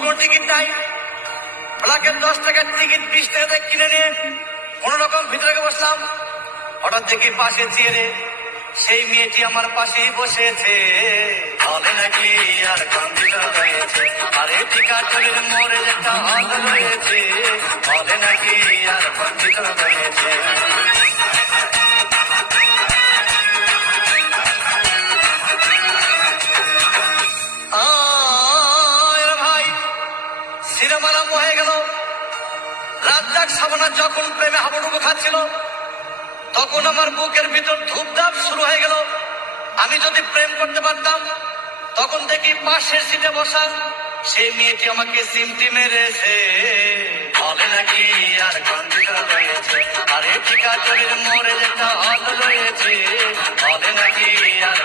কোনো টিকিট নাই। ব্লকের 10 টাকার টিকিট 20 টাকাতে কিনে নিয়ে কোন রকম ভিতরে বসলাম। হঠাৎ দেখি পাশে চেয়ারে সেই মেয়েটি আমার পাশেই বসেছে। বলে নাকি আর কম্পিউটার রয়েছে, আরে টিকাটলের মোড়ে একটা হল রয়েছে। বলে নাকি আর কম্পিউটার রয়েছে। ভাই সিনেমা আরম্ভ হয়ে গেল। রাজ্জাক সাবানা যখন প্রেমে হাবুডুবু খাচ্ছিল, তখন আমার বুকের ভিতর ধূপধাপ শুরু হয়ে গেল। আমি যদি প্রেম করতে পারতাম, তখন দেখি পাশের সিটে বসা সেই মেয়েটি আমাকে সিমটি মেরেছে। বলে নাকি আর কম্পিউটার রয়েছে, আরে টিকাটলের মোড়ে একটা হল রয়েছে। বলে নাকি আর